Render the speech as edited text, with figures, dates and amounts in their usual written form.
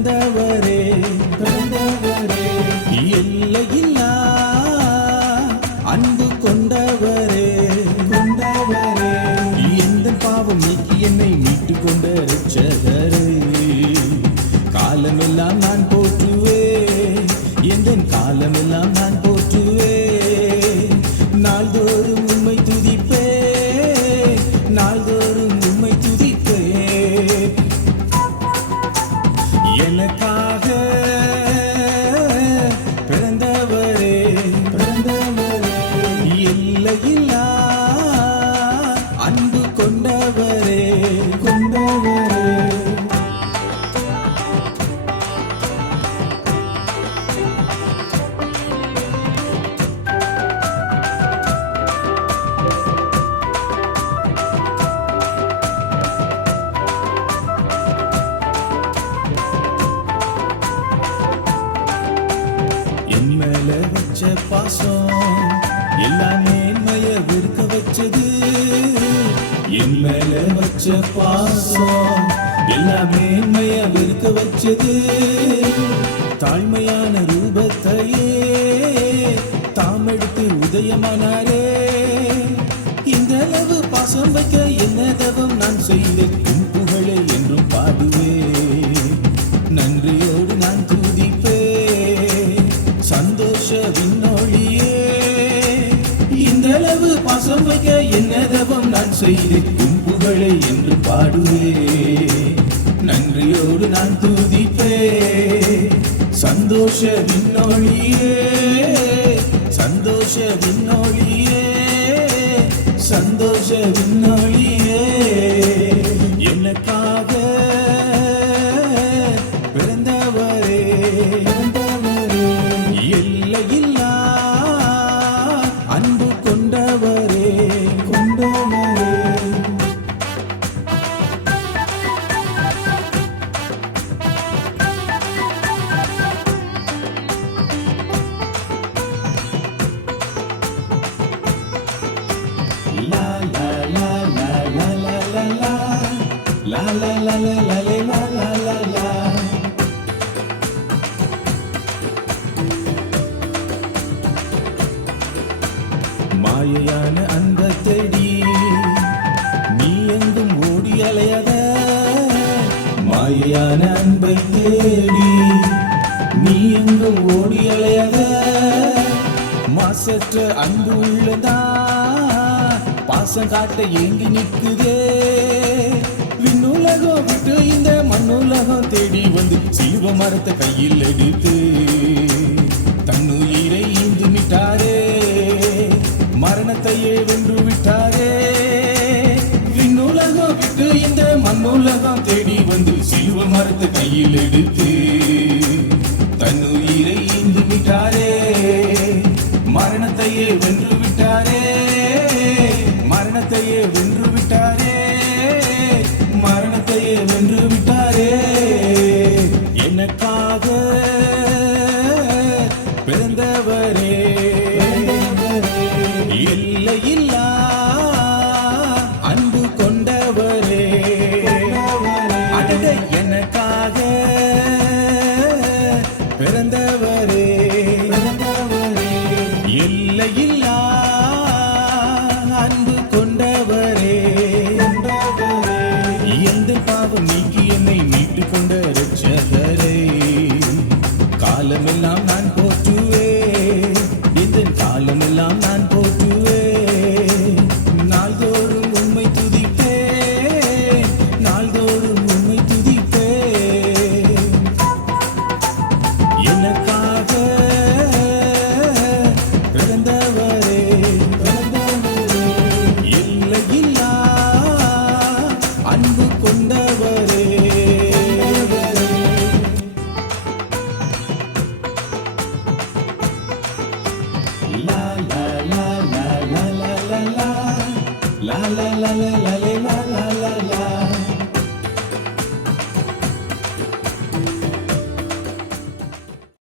பிறந்தவரே பிறந்தவரே எல்லையில்லா அன்பு கொண்டவரே கொண்டவரே எந்த பாவம் நீக்கி என்னை மீட்டு கொண்ட இரட்சகரே காலமெல்லாம் நான் போற்றுவே எந்த காலமெல்லாம் நான் போற்றுவே நாள்தோறும் உம்மை துதிப்பே நாள்தோறும் உம்மை துதிப்பே எனக்காக பிறந்தவரே பிறந்தவரே எல்லையில்லா அன்பு கொண்டவரே கொண்டவரே என் மேல வச்ச பாசம் எல்லாம் மேன்மைய வெறுக்க வச்சது என் மேல வச்ச பாசம் எல்லாம் மேன்மைய வெறுக்க வச்சது தாழ்மையான ரூபத்தையே தாம் எடுத்து உதயமானாரே இந்த அளவு பாசம் வைக்க என்ன தவம் நான் செய்த உன் புகழை என்றும் பாடுவே நன்றியோடு நான் துதிப்பே சந்தோஷ விண்ணொழியே இந்த அளவு பாசம் வைக்க என்ன தவம் நான் செய்து உன் புகழை என்று பாடுவே நன்றியோடு நான் துதிப்பே சந்தோஷ விண்ணொழியே சந்தோஷ விண்ணொழியே சந்தோஷ விண்ணொழியே எனக்காக பிறந்தவரே எல்லையில்லா அன்பு கொண்டவரே கொண்டவரே லா லா லா லா லா லா லா லா லா லா லா லா லா லா லா லா மாயையான அந்த தேடி நீ எங்கும் ஓடி அலையாத மாயையான அன்பை தேடி நீ எங்கும் ஓடி அலையாத மாசற்ற அன்பு உள்ளதா பாசம் காட்ட ஏங்கி நிற்குதே விண்ணுலகம் விட்டு இந்த மண்ணுலகம் தேடி வந்து சிலுவ மரத்தை கையில் எடுத்து தன்னுயிரை ஈந்து விட்டாரே மரணத்தையே வென்று விட்டாரே விண்ணுலகம் விட்டு இந்த மண்ணுலகம் தேடி வந்து சிலுவ மரத்தை கையில் எடுத்து தன்னுயிரை ஈந்து விட்டாரே மரணத்தையே வென்று விட்டாரே மரணத்தையே வென்று விட்டாரே மரணத்தையே வென்று விட்டாரே எனக்காக பிறந்தவரே எல்லையில்லா அன்பு கொண்டவரே அடட எனக்காக பிறந்தவரே எல்லையில்லா அன்பு கொண்டவரே எந்த பாவம் நீக்கி என்னை மீட்டு கொண்ட இரட்சகரே காலமெல்லாம் நான் போற்றுவே இந்த காலமெல்லாம் நான் போற்றுவே நாள்தோறும் உம்மை துதிப்பே நாள்தோறும் உம்மை துதிப்பே எனக்காக பிறந்தவரே பிறந்தவரே எல்லையில்லா அன்பு கொண்டவரே la la la la la la la la la la la la la la